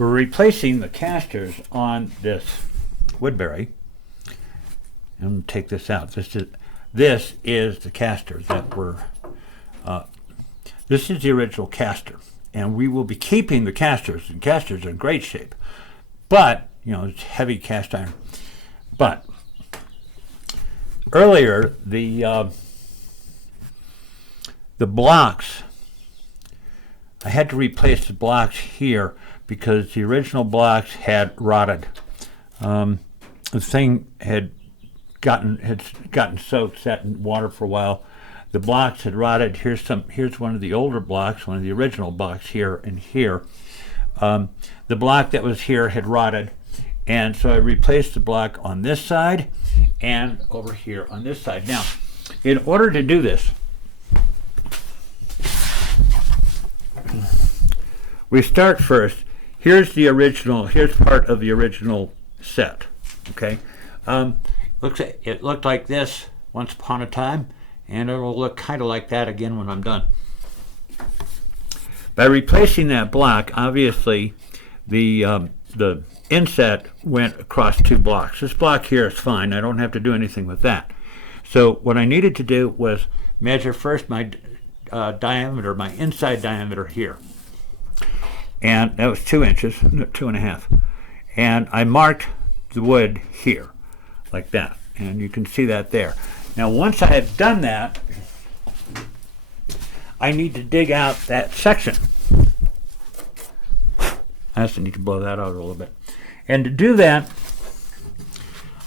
We're replacing the casters on this Woodbury. I'm going to take this out. This is the caster that this is the original caster, and we will be keeping the casters, and casters are in great shape. But, you know, it's heavy cast iron. But earlier, the blocks, I had to replace the blocks here because the original blocks had rotted. The thing had gotten soaked, sat in water for a while. The blocks had rotted. Here's one of the older blocks, one of the original blocks here and here. The block that was here had rotted, and so I replaced the block on this side and over here on this side. Now, in order to do this, we start first. Here's part of the original set. Okay, it looked like this once upon a time, and it'll look kind of like that again when I'm done. By replacing that block, obviously the inset went across 2 blocks. This block here is fine. I don't have to do anything with that. So what I needed to do was measure first my diameter, my inside diameter here. And that was 2 inches, 2.5. And I marked the wood here, like that. And you can see that there. Now, once I have done that, I need to dig out that section. I also need to blow that out a little bit. And to do that,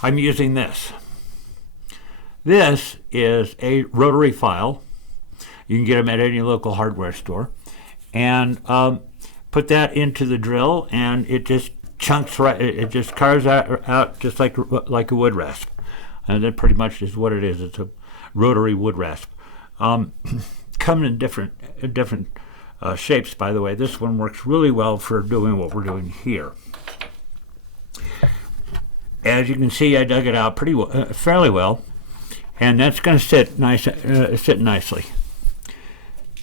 I'm using this. This is a rotary file. You can get them at any local hardware store. And put that into the drill, and it just chunks right. It just carves out just like a wood rasp, and that pretty much is what it is. It's a rotary wood rasp. Come in different shapes, by the way. This one works really well for doing what we're doing here. As you can see, I dug it out pretty well, fairly well, and that's going to sit nicely.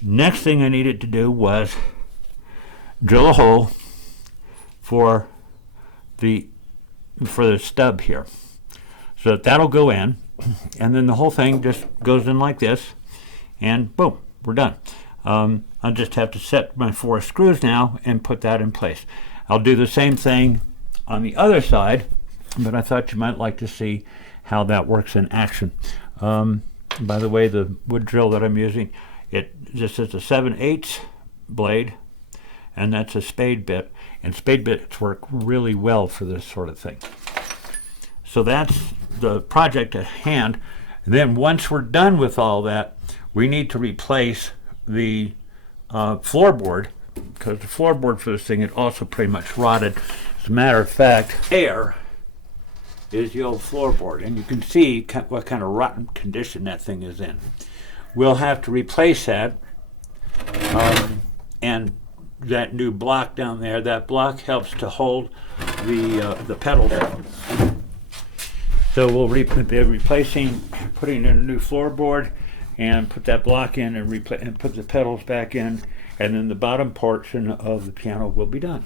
Next thing I needed to do was drill a hole for the stub here, so that'll go in, and then the whole thing just goes in like this, and boom, we're done. I'll just have to set my 4 screws now and put that in place. I'll do the same thing on the other side, but I thought you might like to see how that works in action. By the way, the wood drill that I'm using, this is a 7/8 blade, and that's a spade bit, and spade bits work really well for this sort of thing. So that's the project at hand. And then once we're done with all that, we need to replace the floorboard, because the floorboard for this thing had also pretty much rotted. As a matter of fact, here is the old floorboard, and you can see what kind of rotten condition that thing is in. We'll have to replace that, and that new block down there, that block helps to hold the pedals. So we'll be replacing, putting in a new floorboard, and put that block in, and put the pedals back in, and then the bottom portion of the piano will be done.